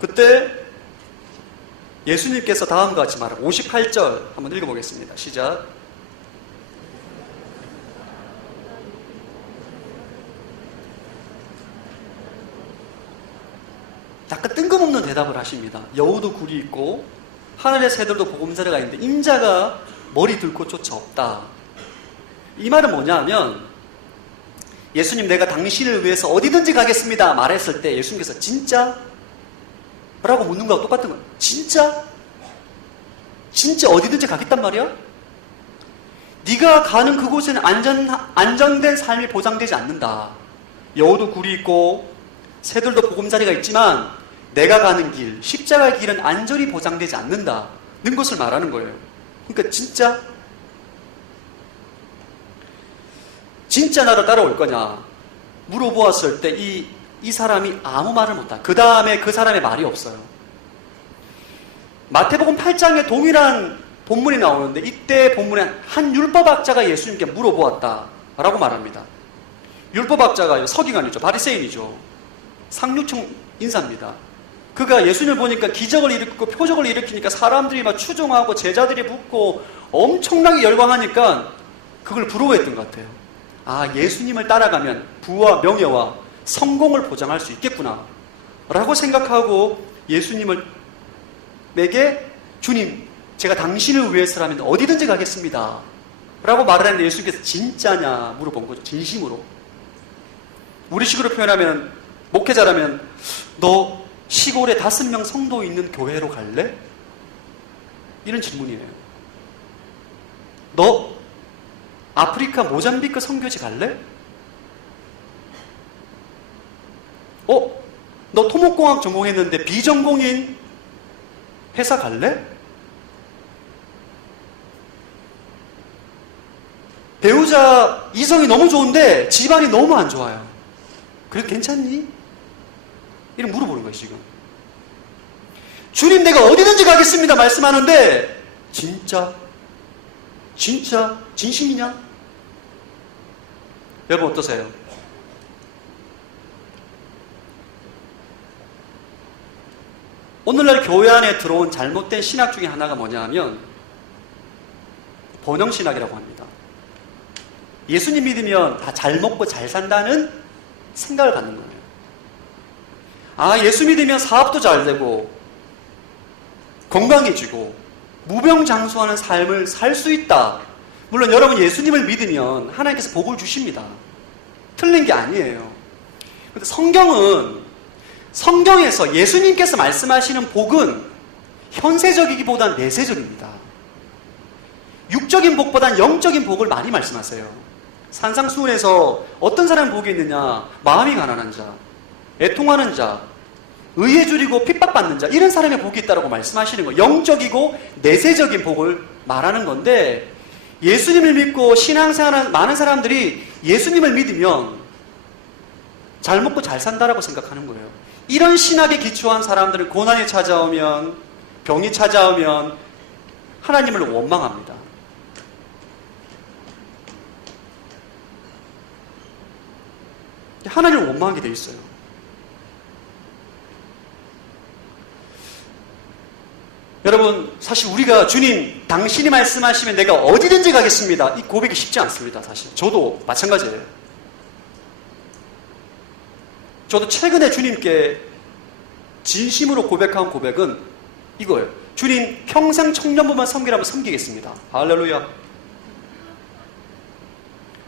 그때 예수님께서 다음과 같이 말하고 58절 한번 읽어보겠습니다. 시작. 약간 뜬금없는 대답을 하십니다. 여우도 굴이 있고 하늘의 새들도 보금자리가 있는데 인자가 머리 들고 쫓아 없다. 이 말은 뭐냐면 예수님 내가 당신을 위해서 어디든지 가겠습니다 말했을 때 예수님께서 진짜? 라고 묻는 거하고 똑같은 거예요. 진짜? 진짜 어디든지 가겠단 말이야? 네가 가는 그곳에는 안전된 삶이 보장되지 않는다. 여우도 굴이 있고 새들도 보금자리가 있지만 내가 가는 길, 십자가의 길은 안전이 보장되지 않는다는 것을 말하는 거예요. 그러니까 진짜 나를 따라올 거냐 물어보았을 때 이 사람이 아무 말을 못한다. 그 다음에 그 사람의 말이 없어요. 마태복음 8장에 동일한 본문이 나오는데 이때 본문에 한 율법학자가 예수님께 물어보았다라고 말합니다. 율법학자가 서기관이죠. 바리새인이죠. 상류층 인사입니다. 그가 예수님을 보니까 기적을 일으키고 표적을 일으키니까 사람들이 막 추종하고 제자들이 붙고 엄청나게 열광하니까 그걸 부러워했던 것 같아요. 아, 예수님을 따라가면 부와 명예와 성공을 보장할 수 있겠구나 라고 생각하고 예수님에게 주님, 제가 당신을 위해서라면 어디든지 가겠습니다 라고 말을 했는데 예수님께서 진짜냐 물어본 거죠. 진심으로. 우리식으로 표현하면 목회자라면 너 시골에 5명 성도 있는 교회로 갈래? 이런 질문이에요. 너 아프리카 모잠비크 선교지 갈래? 너 토목공학 전공했는데 비전공인 회사 갈래? 배우자 이성이 너무 좋은데 집안이 너무 안 좋아요. 그래도 괜찮니? 이런 물어보는 거예요, 지금. 주님, 내가 어디든지 가겠습니다 말씀하는데 진짜? 진심이냐? 여러분 어떠세요? 오늘날 교회 안에 들어온 잘못된 신학 중에 하나가 뭐냐 하면 번영신학이라고 합니다. 예수님 믿으면 다 잘 먹고 잘 산다는 생각을 갖는 거예요. 아, 예수 믿으면 사업도 잘 되고 건강해지고 무병장수하는 삶을 살 수 있다. 물론 여러분 예수님을 믿으면 하나님께서 복을 주십니다. 틀린 게 아니에요. 그런데 성경에서 예수님께서 말씀하시는 복은 현세적이기보단 내세적입니다. 육적인 복보단 영적인 복을 많이 말씀하세요. 산상수훈에서 어떤 사람이 복이 있느냐? 마음이 가난한 자, 애통하는 자, 의에 줄이고 핍박받는 자, 이런 사람의 복이 있다고 말씀하시는 거예요. 영적이고 내세적인 복을 말하는 건데 예수님을 믿고 신앙생활하는 많은 사람들이 예수님을 믿으면 잘 먹고 잘 산다라고 생각하는 거예요. 이런 신학에 기초한 사람들은 고난이 찾아오면, 병이 찾아오면 하나님을 원망합니다. 하나님을 원망하게 돼 있어요. 여러분, 사실 우리가 주님, 당신이 말씀하시면 내가 어디든지 가겠습니다. 이 고백이 쉽지 않습니다, 사실. 저도 마찬가지예요. 저도 최근에 주님께 진심으로 고백한 고백은 이거예요. 주님, 평생 청년부만 섬기라면 섬기겠습니다. 할렐루야.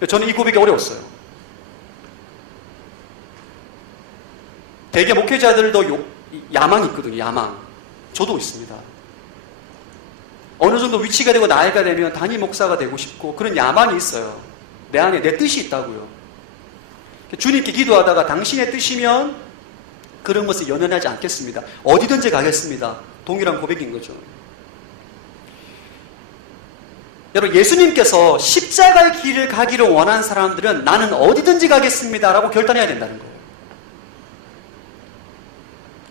저는 이 고백이 어려웠어요. 대개 목회자들도 야망이 있거든요, 야망. 저도 있습니다. 어느 정도 위치가 되고 나이가 되면 단임 목사가 되고 싶고 그런 야망이 있어요. 내 안에 내 뜻이 있다고요. 주님께 기도하다가 당신의 뜻이면 그런 것을 연연하지 않겠습니다. 어디든지 가겠습니다. 동일한 고백인 거죠. 여러분, 예수님께서 십자가의 길을 가기를 원하는 사람들은 나는 어디든지 가겠습니다 라고 결단해야 된다는 거예요.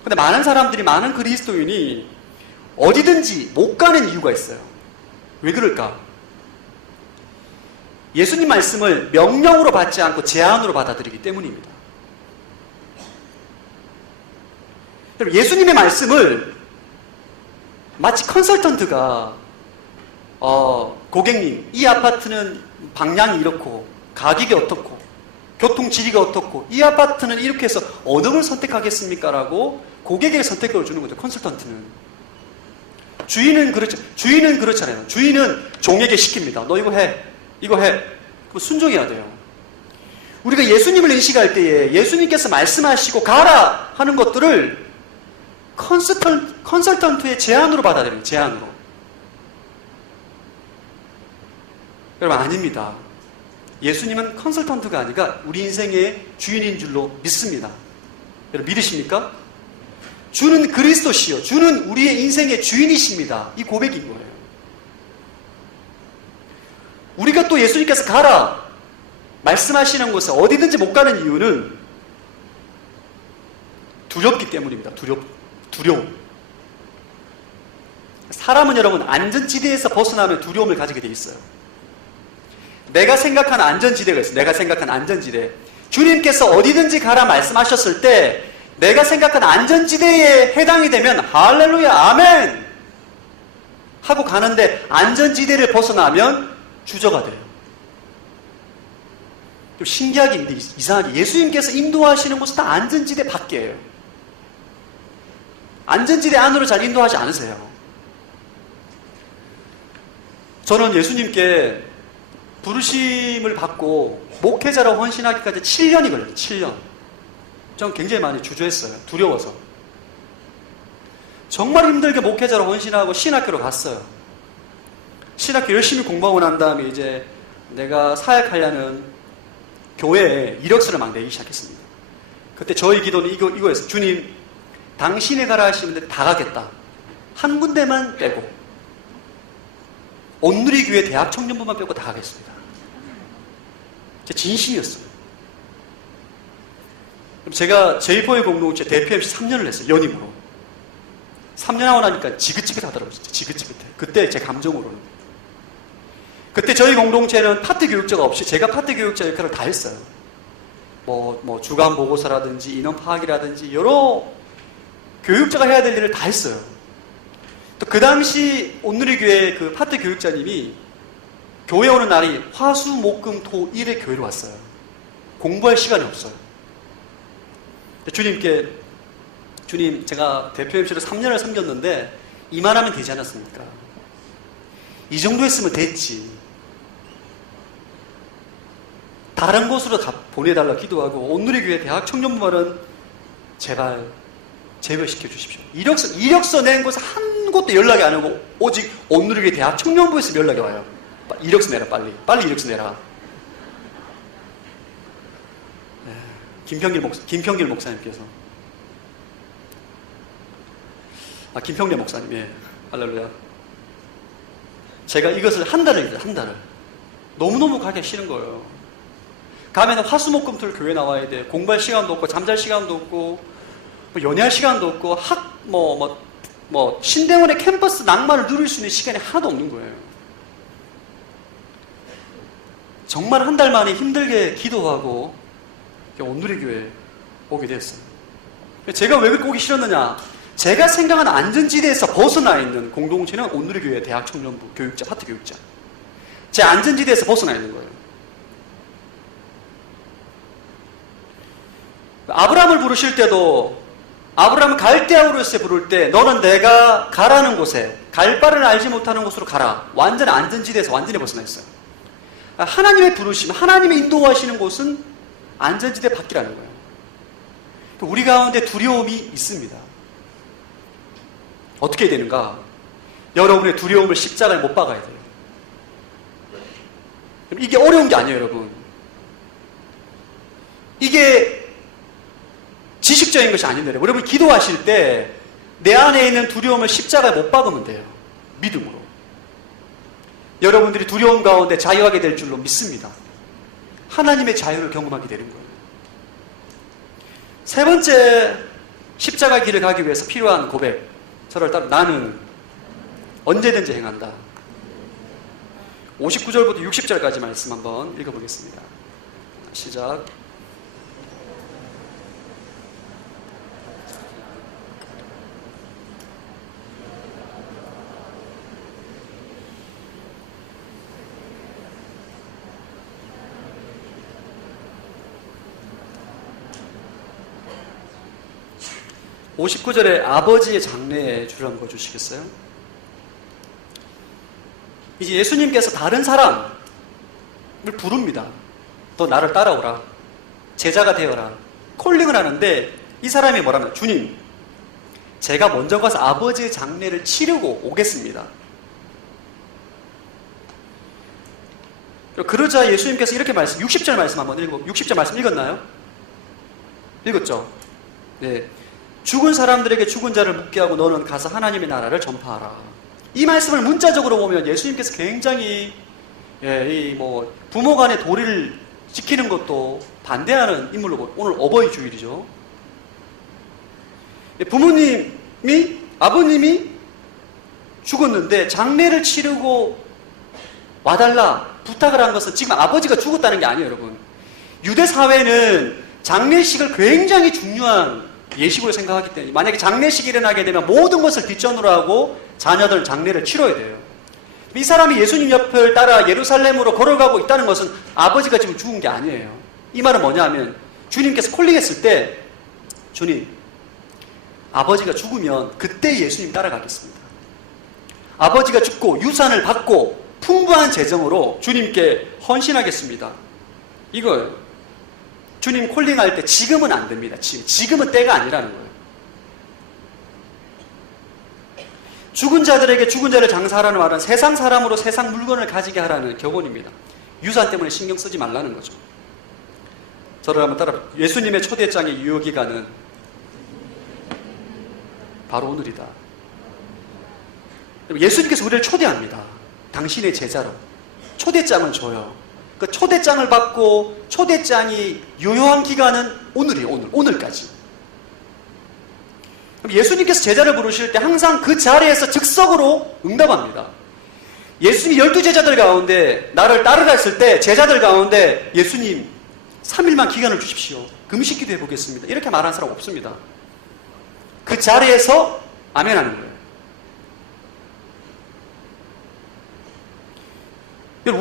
근데 많은 사람들이, 많은 그리스도인이 어디든지 못 가는 이유가 있어요. 왜 그럴까? 예수님 말씀을 명령으로 받지 않고 제안으로 받아들이기 때문입니다. 예수님의 말씀을 마치 컨설턴트가 고객님, 이 아파트는 방향이 이렇고 가격이 어떻고 교통 지리가 어떻고 이 아파트는 이렇게 해서 어느 걸 선택하겠습니까? 라고 고객에게 선택을 주는 거죠. 컨설턴트는. 주인은 그렇잖아요. 주인은 종에게 시킵니다. 너 이거 해. 그럼 순종해야 돼요. 우리가 예수님을 인식할 때에 예수님께서 말씀하시고 가라 하는 것들을 컨설턴트의 제안으로 받아들여요. 제안으로. 여러분, 아닙니다. 예수님은 컨설턴트가 아니라 우리 인생의 주인인 줄로 믿습니다. 여러분, 믿으십니까? 주는 그리스도시요, 주는 우리의 인생의 주인이십니다. 이 고백인 거예요. 우리가 또 예수님께서 가라 말씀하시는 곳에 어디든지 못 가는 이유는 두렵기 때문입니다. 두려움. 사람은 여러분 안전지대에서 벗어나면 두려움을 가지게 돼 있어요. 내가 생각하는 안전지대가 있어요. 내가 생각하는 안전지대. 주님께서 어디든지 가라 말씀하셨을 때 내가 생각하는 안전지대에 해당이 되면 할렐루야 아멘 하고 가는데, 안전지대를 벗어나면 주저가 돼요. 좀 신기하게, 이상하게 예수님께서 인도하시는 곳은 다 안전지대 밖이에요. 안전지대 안으로 잘 인도하지 않으세요. 저는 예수님께 부르심을 받고 목회자로 헌신하기까지 7년이 걸려요. 7년. 전 굉장히 많이 주저했어요. 두려워서. 정말 힘들게 목회자로 헌신하고 신학교로 갔어요. 신학교 열심히 공부하고 난 다음에 이제 내가 사역하려는 교회에 이력서를 막 내기 시작했습니다. 그때 저희 기도는 이거였어요. 주님, 당신이 가라 하시는데 다 가겠다. 한 군데만 빼고, 온누리교회 대학 청년부만 빼고 다 가겠습니다. 제 진심이었어요. 제가 제2포의 공동체 대표 MC 3년을 했어요. 연임으로. 3년 하고 나니까 지긋지긋하더라고요. 진짜 지긋지긋해. 그때 제 감정으로는. 그때 저희 공동체는 파트 교육자가 없이 제가 파트 교육자 역할을 다 했어요. 뭐 주간 보고서라든지 인원 파악이라든지 여러 교육자가 해야 될 일을 다 했어요. 또 그 당시 온누리교회 그 파트 교육자님이 교회 오는 날이 화, 수, 목, 금, 토, 일에 교회로 왔어요. 공부할 시간이 없어요. 주님께, 주님, 제가 대표 MC로 3년을 섬겼는데 이만하면 되지 않았습니까? 이 정도 했으면 됐지. 다른 곳으로 보내달라 기도하고, 온누리교회 대학 청년부만은 제발 제외시켜 주십시오. 이력서 낸 곳에 한 곳도 연락이 안 오고 오직 온누리교회 대학 청년부에서 연락이 와요. 이력서 내라, 빨리 이력서 내라. 네, 김평길 목사님께서, 김평길 목사님, 예, 할렐루야. 제가 이것을 한 달을 너무너무 가기 싫은 거예요. 가면 화수목금토일 교회 나와야 돼. 공부할 시간도 없고 잠잘 시간도 없고 연애할 시간도 없고 신대원의 캠퍼스 낭만을 누릴 수 있는 시간이 하나도 없는 거예요. 정말 한 달 만에 힘들게 기도하고 온누리교회에 오게 됐어요. 제가 왜 그렇게 오기 싫었느냐? 제가 생각하는 안전지대에서 벗어나 있는 공동체는 온누리교회 대학 청년부 교육자, 파트 교육자. 제 안전지대에서 벗어나 있는 거예요. 아브라함을 부르실 때도, 아브라함을 갈대아우르스에 부를 때 너는 내가 가라는 곳에, 갈 바를 알지 못하는 곳으로 가라. 완전 안전지대에서 완전히 벗어나 있어요. 하나님의 부르심, 하나님의 인도하시는 곳은 안전지대 밖이라는 거예요. 우리 가운데 두려움이 있습니다. 어떻게 해야 되는가? 여러분의 두려움을 십자가에 못 박아야 돼요. 이게 어려운 게 아니에요, 여러분. 이게 지식적인 것이 아닌데, 여러분 기도하실 때 내 안에 있는 두려움을 십자가에 못 박으면 돼요. 믿음으로. 여러분들이 두려움 가운데 자유하게 될 줄로 믿습니다. 하나님의 자유를 경험하게 되는 거예요. 세 번째, 십자가 길을 가기 위해서 필요한 고백. 저를 따라, 나는 언제든지 행한다. 59절부터 60절까지 말씀 한번 읽어보겠습니다. 시작. 59절에 아버지의 장래의 줄을 한번 보여주시겠어요? 이제 예수님께서 다른 사람을 부릅니다. 너 나를 따라오라. 제자가 되어라. 콜링을 하는데 이 사람이 뭐라면 주님, 제가 먼저 가서 아버지의 장례를 치르고 오겠습니다. 그러자 예수님께서 이렇게 60절 말씀 한번 60절 말씀 읽었나요? 읽었죠? 네. 죽은 사람들에게 죽은 자를 묻게 하고 너는 가서 하나님의 나라를 전파하라. 이 말씀을 문자적으로 보면 예수님께서 굉장히 부모 간의 도리를 지키는 것도 반대하는 인물로 오늘 어버이 주일이죠. 아버님이 죽었는데 장례를 치르고 와달라 부탁을 한 것은 지금 아버지가 죽었다는 게 아니에요, 여러분. 유대 사회는 장례식을 굉장히 중요한 예식으로 생각하기 때문에 만약에 장례식이 일어나게 되면 모든 것을 뒷전으로 하고 자녀들 장례를 치러야 돼요. 이 사람이 예수님 옆을 따라 예루살렘으로 걸어가고 있다는 것은 아버지가 지금 죽은 게 아니에요. 이 말은 뭐냐면 주님께서 콜링했을 때 주님, 아버지가 죽으면 그때 예수님 따라가겠습니다. 아버지가 죽고 유산을 받고 풍부한 재정으로 주님께 헌신하겠습니다. 이거예요. 주님 콜링할 때 지금은 안 됩니다. 지금은 때가 아니라는 거예요. 죽은 자들에게 죽은 자를 장사하라는 말은 세상 사람으로 세상 물건을 가지게 하라는 격언입니다. 유산 때문에 신경 쓰지 말라는 거죠. 저를 한번 따라 예수님의 초대장의 유효기간은 바로 오늘이다. 예수님께서 우리를 초대합니다. 당신의 제자로. 초대장을 줘요. 그 초대장을 받고 초대장이 유효한 기간은 오늘이에요. 오늘까지. 예수님께서 제자를 부르실 때 항상 그 자리에서 즉석으로 응답합니다. 예수님이 12제자들 가운데 나를 따르라 했을 때 제자들 가운데 예수님 3일만 기간을 주십시오. 금식기도 해보겠습니다. 이렇게 말하는 사람 없습니다. 그 자리에서 아멘 하는 거예요.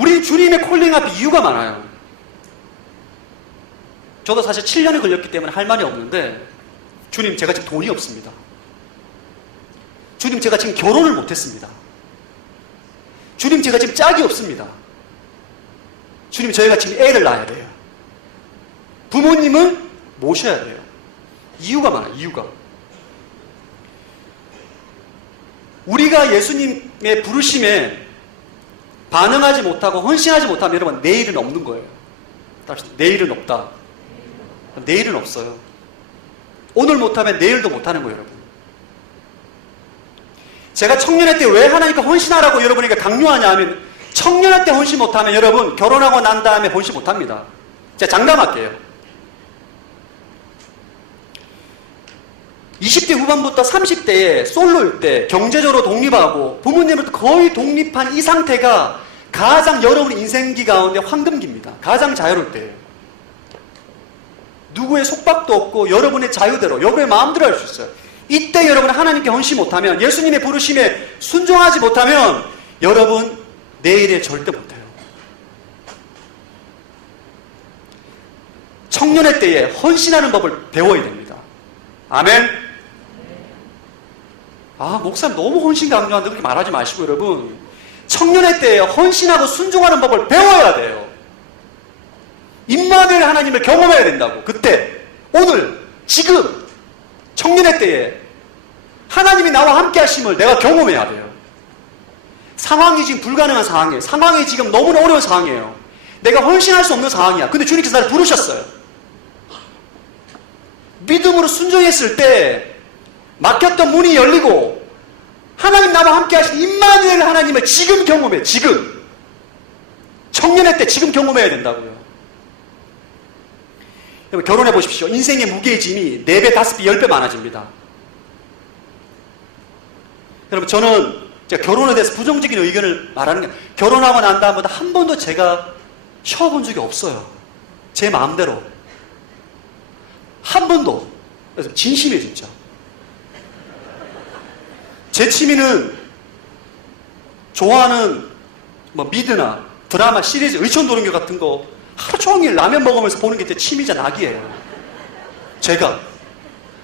우리 주님의 콜링 앞에 이유가 많아요. 저도 사실 7년이 걸렸기 때문에 할 말이 없는데 주님, 제가 지금 돈이 없습니다. 주님, 제가 지금 결혼을 못했습니다. 주님, 제가 지금 짝이 없습니다. 주님, 저희가 지금 애를 낳아야 돼요. 부모님을 모셔야 돼요. 이유가 많아요. 이유가. 우리가 예수님의 부르심에 반응하지 못하고 헌신하지 못하면 여러분 내일은 없는 거예요. 내일은 없다. 내일은 없어요. 오늘 못하면 내일도 못하는 거예요, 여러분. 제가 청년회 때 왜 하나님께 헌신하라고 여러분에게 강요하냐 하면 청년회 때 헌신 못하면 여러분 결혼하고 난 다음에 헌신 못합니다. 제가 장담할게요. 20대 후반부터 30대에 솔로일 때 경제적으로 독립하고 부모님으로부터 거의 독립한 이 상태가 가장 여러분 인생기 가운데 황금기입니다. 가장 자유로울 때예요. 누구의 속박도 없고 여러분의 자유대로 여러분의 마음대로 할 수 있어요. 이때 여러분 하나님께 헌신 못하면 예수님의 부르심에 순종하지 못하면 여러분 내일에 절대 못해요. 청년의 때에 헌신하는 법을 배워야 됩니다. 아멘. 목사님 너무 헌신 강조하는데 그렇게 말하지 마시고 여러분 청년의 때에 헌신하고 순종하는 법을 배워야 돼요. 임마누엘 하나님을 경험해야 된다고. 그때 오늘 지금 청년의 때에 하나님이 나와 함께 하심을 내가 경험해야 돼요. 상황이 지금 불가능한 상황이에요. 상황이 지금 너무나 어려운 상황이에요. 내가 헌신할 수 없는 상황이야. 근데 주님께서 나를 부르셨어요. 믿음으로 순종했을 때 막혔던 문이 열리고 하나님 나와 함께 하신 임마누엘 하나님을 지금 경험해. 지금 청년의 때 지금 경험해야 된다고요. 여러분 결혼해 보십시오. 인생의 무게의 짐이 4배, 5배, 10배 많아집니다. 여러분 저는 제가 결혼에 대해서 부정적인 의견을 말하는 게 결혼하고 난 다음부터 한 번도 제가 쉬어본 적이 없어요. 제 마음대로 한 번도. 그래서 진심이에요 진짜. 제 취미는 좋아하는 미드나 드라마, 시리즈, 의천도롱교 같은 거 하루 종일 라면 먹으면서 보는 게 제 취미자 낙이에요. 제가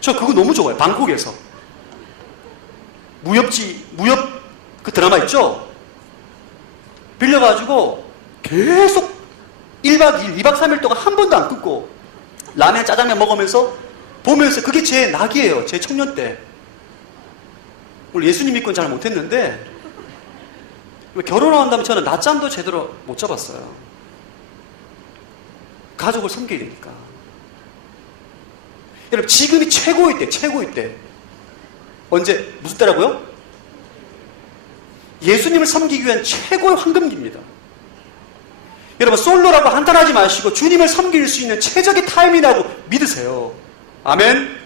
저 그거 너무 좋아요. 방콕에서. 무협 그 드라마 있죠? 빌려가지고 계속 1박 2일, 2박 3일 동안 한 번도 안 끊고 라면, 짜장면 먹으면서 보면서 그게 제 낙이에요. 제 청년 때. 물론 예수님 믿고는 잘 못했는데 결혼한 다음에 저는 낮잠도 제대로 못 잡았어요. 가족을 섬겨야 되니까. 여러분 지금이 최고일 때, 최고일 때. 언제? 무슨 때라고요? 예수님을 섬기기 위한 최고의 황금기입니다. 여러분 솔로라고 한탄하지 마시고 주님을 섬길 수 있는 최적의 타임이라고 믿으세요. 아멘.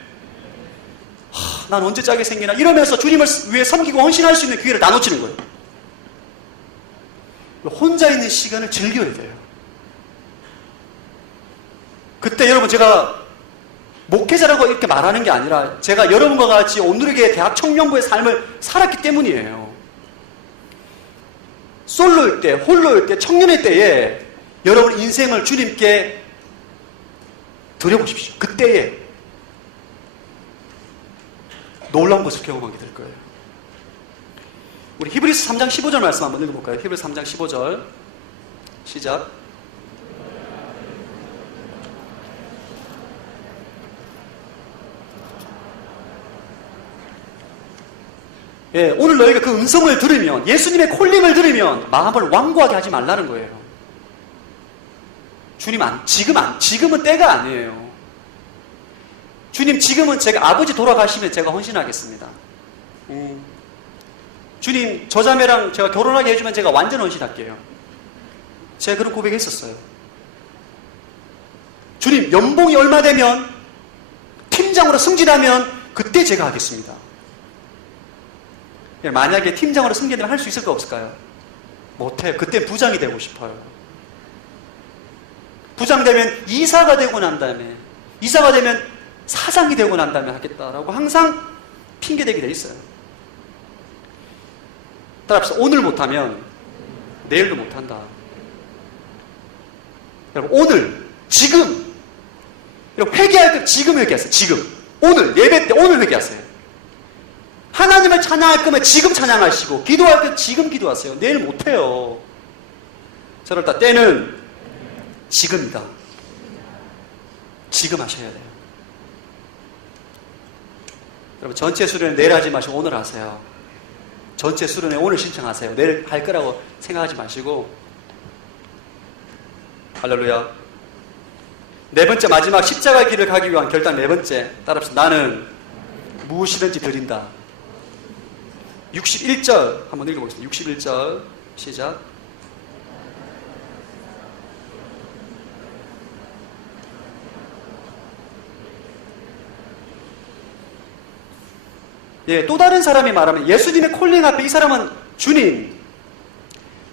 난 언제 짜게 생기나 이러면서 주님을 위해 섬기고 헌신할 수 있는 기회를 나눠주는 거예요. 혼자 있는 시간을 즐겨야 돼요. 그때 여러분 제가 목회자라고 이렇게 말하는 게 아니라 제가 여러분과 같이 온누리교회 대학 청년부의 삶을 살았기 때문이에요. 솔로일 때, 홀로일 때, 청년일 때에 여러분 인생을 주님께 드려보십시오. 그때에 놀라운 것을 경험하게 될 거예요. 우리 히브리서 3장 15절 말씀 한번 읽어볼까요? 히브리서 3장 15절 시작. 예, 오늘 너희가 그 음성을 들으면, 예수님의 콜링을 들으면 마음을 완고하게 하지 말라는 거예요. 주님 지금은 때가 아니에요. 주님 지금은 제가 아버지 돌아가시면 제가 헌신하겠습니다. 주님 저 자매랑 제가 결혼하게 해주면 제가 완전 헌신할게요. 제가 그런 고백했었어요. 주님 연봉이 얼마 되면 팀장으로 승진하면 그때 제가 하겠습니다. 만약에 팀장으로 승진되면 할 수 있을까 없을까요? 못해요. 그때 부장이 되고 싶어요. 부장 되면 이사가 되고 난 다음에, 이사가 되면 사장이 되고 난 다음에 하겠다라고 항상 핑계대게 돼 있어요. 따라합시다. 오늘 못하면 내일도 못한다. 여러분 오늘, 지금, 여러분 회개할 때 지금 회개하세요. 지금. 오늘 예배 때 오늘 회개하세요. 하나님을 찬양할 거면 지금 찬양하시고, 기도할 때 지금 기도하세요. 내일 못해요. 저를 다 때는 지금이다. 지금 하셔야 돼요. 여러분 전체 수련회 내일 하지 마시고 오늘 하세요. 전체 수련회 오늘 신청하세요. 내일 할 거라고 생각하지 마시고. 할렐루야. 네 번째 마지막 십자가의 길을 가기 위한 결단 네 번째 따라합시다. 나는 무엇이든지 드린다. 61절 한번 읽어보겠습니다. 61절 시작. 예, 또 다른 사람이 말하면 예수님의 콜링 앞에 이 사람은 주님,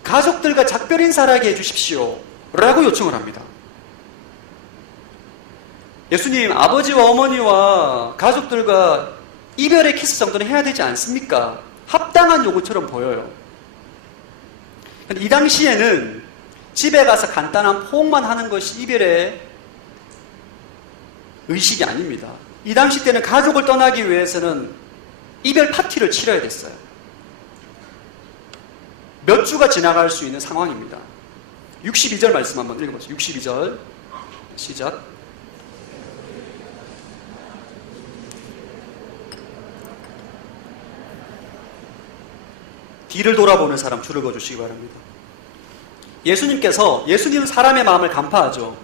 가족들과 작별 인사하게 해주십시오 라고 요청을 합니다. 예수님, 아버지와 어머니와 가족들과 이별의 키스 정도는 해야 되지 않습니까? 합당한 요구처럼 보여요. 근데 이 당시에는 집에 가서 간단한 포옹만 하는 것이 이별의 의식이 아닙니다. 이 당시 때는 가족을 떠나기 위해서는 이별 파티를 치러야 됐어요. 몇 주가 지나갈 수 있는 상황입니다. 62절 말씀 한번 읽어보세요. 62절 시작. 뒤를 돌아보는 사람 줄을 그어주시기 바랍니다. 예수님은 사람의 마음을 간파하죠.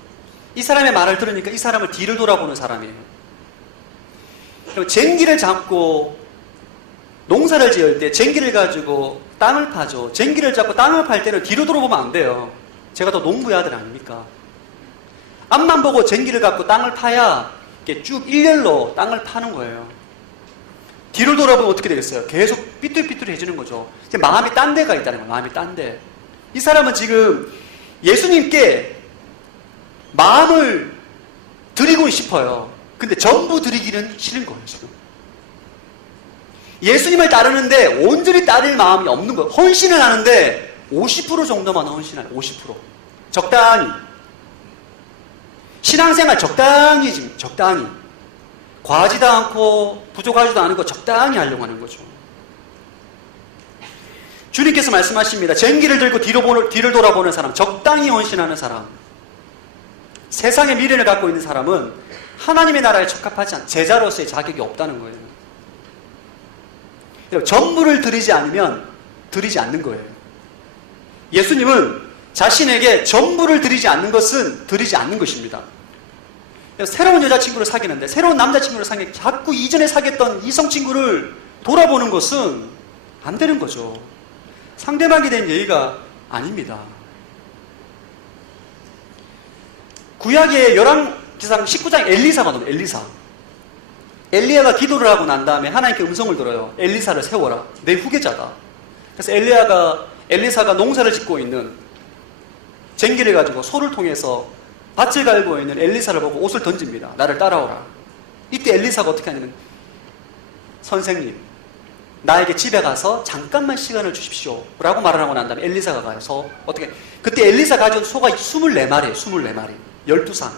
이 사람의 말을 들으니까 이 사람을 뒤를 돌아보는 사람이에요. 쟁기를 잡고 농사를 지을 때 쟁기를 가지고 땅을 파죠. 쟁기를 잡고 땅을 팔 때는 뒤로 돌아보면 안 돼요. 제가 더 농부의 아들 아닙니까? 앞만 보고 쟁기를 갖고 땅을 파야 이렇게 쭉 일렬로 땅을 파는 거예요. 뒤를 돌아보면 어떻게 되겠어요? 계속 삐뚤삐뚤해지는 거죠. 마음이 딴 데가 있다는 거예요. 마음이 딴 데. 이 사람은 지금 예수님께 마음을 드리고 싶어요. 근데 전부 드리기는 싫은 거예요, 지금. 예수님을 따르는데 온전히 따를 마음이 없는 거예요. 헌신을 하는데 50% 정도만 헌신하는 50%. 적당히. 신앙생활 적당히. 과하지도 않고 부족하지도 않은 거 적당히 하려고 하는 거죠. 주님께서 말씀하십니다. 쟁기를 들고 뒤를 돌아보는 사람, 적당히 헌신하는 사람, 세상의 미련을 갖고 있는 사람은 하나님의 나라에 적합하지 않은 제자로서의 자격이 없다는 거예요. 전부를 드리지 않으면 드리지 않는 거예요. 예수님은 자신에게 전부를 드리지 않는 것은 드리지 않는 것입니다. 새로운 여자친구를 사귀는데, 새로운 남자친구를 사귀는데 자꾸 이전에 사귀었던 이성친구를 돌아보는 것은 안 되는 거죠. 상대방에 대한 예의가 아닙니다. 구약의 열왕기상 19장 엘리사가 나옵니다. 엘리야가 기도를 하고 난 다음에 하나님께 음성을 들어요. 엘리사를 세워라. 내 후계자다. 그래서 엘리사가 농사를 짓고 있는 쟁기를 가지고 소를 통해서 밭을 갈고 있는 엘리사를 보고 옷을 던집니다. 나를 따라오라. 이때 엘리사가 어떻게 하냐면, 선생님, 나에게 집에 가서 잠깐만 시간을 주십시오 라고 말을 하고 난 다음에 엘리사가 가서 그때 엘리사 가져온 소가 24마리예요. 24마리 12상.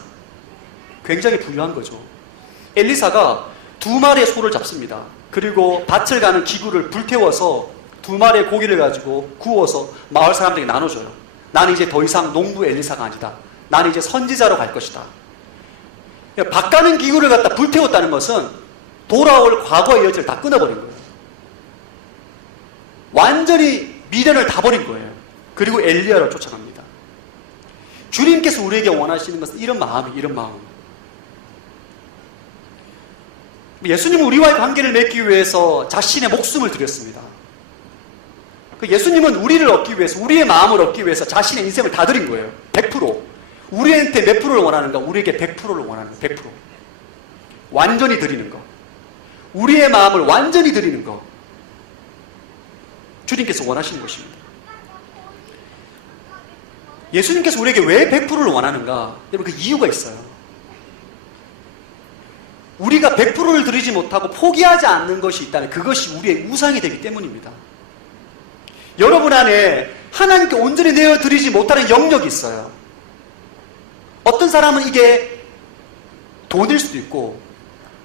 굉장히 부유한 거죠. 엘리사가 2마리의 소를 잡습니다. 그리고 밭을 가는 기구를 불태워서 2마리의 고기를 가지고 구워서 마을 사람들에게 나눠줘요. 나는 이제 더 이상 농부 엘리사가 아니다. 나는 이제 선지자로 갈 것이다. 밭 가는 기구를 갖다 불태웠다는 것은 돌아올 과거의 여지를 다 끊어버린 거예요. 완전히 미련을 다 버린 거예요. 그리고 엘리야를 쫓아갑니다. 주님께서 우리에게 원하시는 것은 이런 마음. 예수님은 우리와의 관계를 맺기 위해서 자신의 목숨을 드렸습니다. 예수님은 우리를 얻기 위해서, 우리의 마음을 얻기 위해서 자신의 인생을 다 드린 거예요. 100%. 우리한테 몇 프로를 원하는가? 우리에게 100%를 원하는 거예요. 100%. 완전히 드리는 거. 우리의 마음을 완전히 드리는 거. 주님께서 원하시는 것입니다. 예수님께서 우리에게 왜 100%를 원하는가? 여러분, 그 이유가 있어요. 우리가 100%를 드리지 못하고 포기하지 않는 것이 있다면 그것이 우리의 우상이 되기 때문입니다. 여러분 안에 하나님께 온전히 내어드리지 못하는 영역이 있어요. 어떤 사람은 이게 돈일 수도 있고,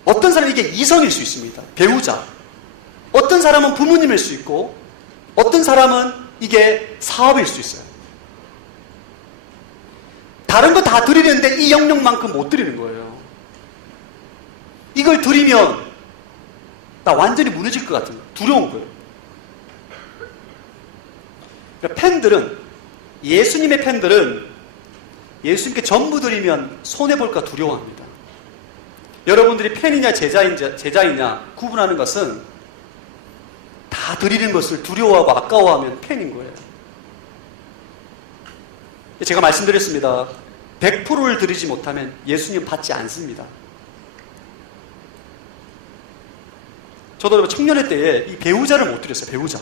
어떤 사람은 이게 이성일 수 있습니다. 배우자. 어떤 사람은 부모님일 수 있고, 어떤 사람은 이게 사업일 수 있어요. 다른 거 다 드리는데 이 영역만큼 못 드리는 거예요. 이걸 드리면 나 완전히 무너질 것 같은, 두려운 거예요. 그러니까 예수님의 팬들은 예수님께 전부 드리면 손해볼까 두려워합니다. 여러분들이 팬이냐 제자이냐 구분하는 것은 다 드리는 것을 두려워하고 아까워하면 팬인 거예요. 제가 말씀드렸습니다. 100%를 드리지 못하면 예수님 받지 않습니다. 저도 청년회 때에 이 배우자를 못 드렸어요. 배우자.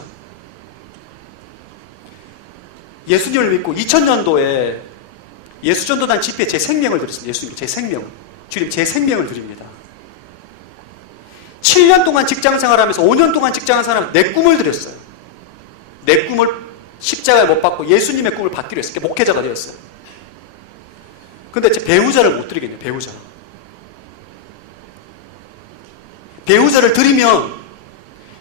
예수님을 믿고 2000년도에 예수전도단 집회에 제 생명을 드렸습니다. 예수님께 제 생명. 주님, 제 생명을 드립니다. 7년 동안 직장생활하면서 5년 동안 직장생활하면서 내 꿈을 드렸어요. 내 꿈을 십자가에 못 박고 예수님의 꿈을 받기로 했어요. 목회자가 되었어요. 근데 제 배우자를 못 드리겠네요. 배우자를 드리면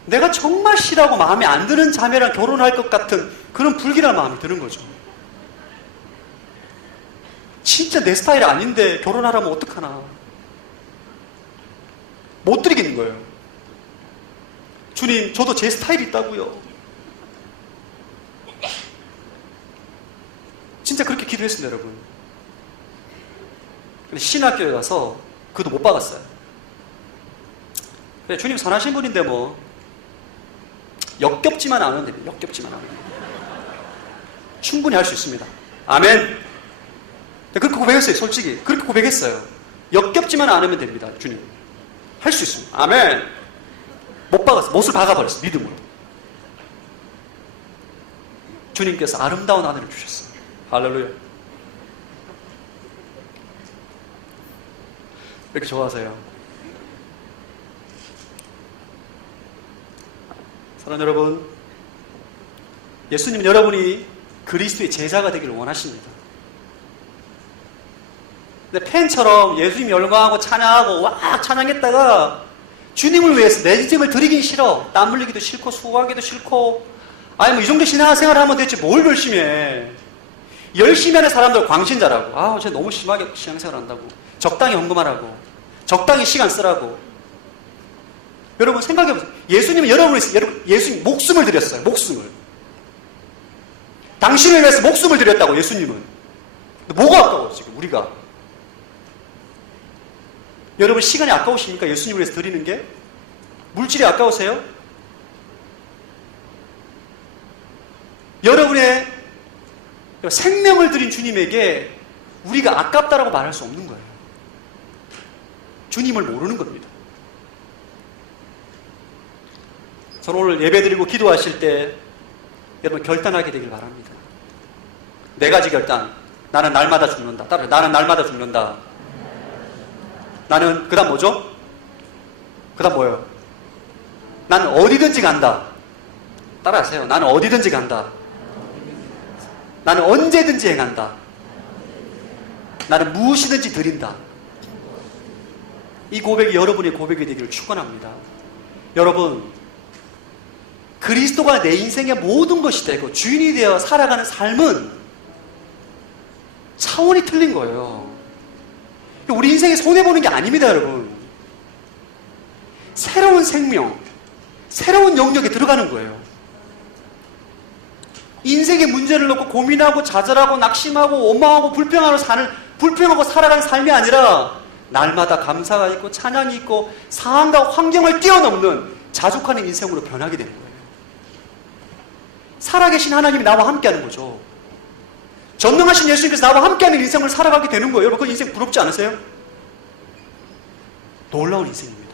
내가 정말 싫어하고 마음에 안 드는 자매랑 결혼할 것 같은 그런 불길한 마음이 드는 거죠. 진짜 내 스타일 아닌데 결혼하라면 어떡하나. 못 드리겠는 거예요. 주님, 저도 제 스타일이 있다고요. 진짜 그렇게 기도했습니다, 여러분. 근데 신학교에 가서 그도 못 박았어요. 그래, 주님 선하신 분인데 뭐 역겹지만 않으면 됩니다. 역겹지만 않으면 충분히 할 수 있습니다. 아멘. 그렇게 고백했어요. 솔직히 그렇게 고백했어요. 역겹지만 않으면 됩니다. 주님 할 수 있습니다. 아멘. 못 박았어요. 못을 박아버렸어요. 믿음으로. 주님께서 아름다운 아내를 주셨어요. 할렐루야. 왜 이렇게 좋아하세요? 사랑하는 여러분, 예수님은 여러분이 그리스도의 제자가 되기를 원하십니다. 근데 팬처럼 예수님 열광하고 찬양하고 와 찬양했다가 주님을 위해서 내 인생을 드리긴 싫어. 땀 흘리기도 싫고 수고하기도 싫고 아니 뭐 이 정도 신앙생활 하면 됐지 뭘 열심히 해. 열심히 하는 사람들 광신자라고. 아, 쟤 너무 심하게 신앙생활 한다고. 적당히 헌금하라고. 적당히 시간 쓰라고. 여러분 생각해보세요. 예수님은 여러분 예수님 목숨을 드렸어요. 목숨을. 당신을 위해서 목숨을 드렸다고 예수님은. 뭐가 아까워 지금 우리가. 여러분 시간이 아까우십니까? 예수님을 위해서 드리는 게? 물질이 아까우세요? 여러분의 생명을 드린 주님에게 우리가 아깝다라고 말할 수 없는 거예요. 주님을 모르는 겁니다. 저는 오늘 예배드리고 기도하실 때 여러분 결단하게 되길 바랍니다. 네 가지 결단. 나는 날마다 죽는다. 따라서 나는 날마다 죽는다. 나는 그 다음 뭐죠? 그 다음 뭐예요? 나는 어디든지 간다. 따라하세요. 나는 어디든지 간다. 나는 언제든지 행한다. 나는 무엇이든지 드린다. 이 고백이 여러분의 고백이 되기를 축원합니다. 여러분 그리스도가 내 인생의 모든 것이 되고 주인이 되어 살아가는 삶은 차원이 틀린 거예요. 우리 인생에 손해보는 게 아닙니다, 여러분. 새로운 생명, 새로운 영역에 들어가는 거예요. 인생의 문제를 놓고 고민하고 좌절하고 낙심하고 원망하고 불평하고 살아가는 삶이 아니라 날마다 감사가 있고 찬양이 있고 상황과 환경을 뛰어넘는 자족하는 인생으로 변하게 되는 거예요. 살아계신 하나님이 나와 함께하는 거죠. 전능하신 예수님께서 나와 함께하는 인생을 살아가게 되는 거예요. 여러분 그 인생 부럽지 않으세요? 놀라운 인생입니다.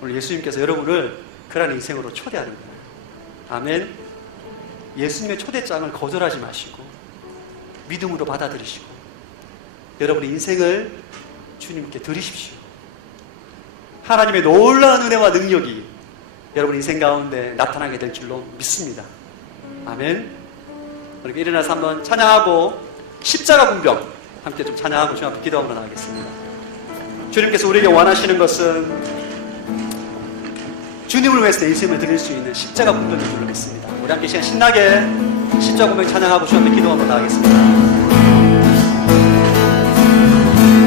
오늘 예수님께서 여러분을 그런 인생으로 초대하는 거예요. 아멘. 예수님의 초대장을 거절하지 마시고 믿음으로 받아들이시고 여러분의 인생을 주님께 드리십시오. 하나님의 놀라운 은혜와 능력이 여러분 인생 가운데 나타나게 될 줄로 믿습니다. 아멘. 우리 일어나서 한번 찬양하고 십자가 군병 함께 좀 찬양하고 주님 앞에 기도하며 나가겠습니다. 주님께서 우리에게 원하시는 것은 주님을 위해서 내 인생을 드릴 수 있는 십자가 군병인 줄로 믿습니다. 우리 함께 시간 신나게 십자가 군병 찬양하고 주님 앞에 기도하며 나가겠습니다.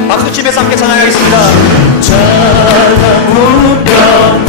박수 치면서 함께 찬양하겠습니다. 십자가 군병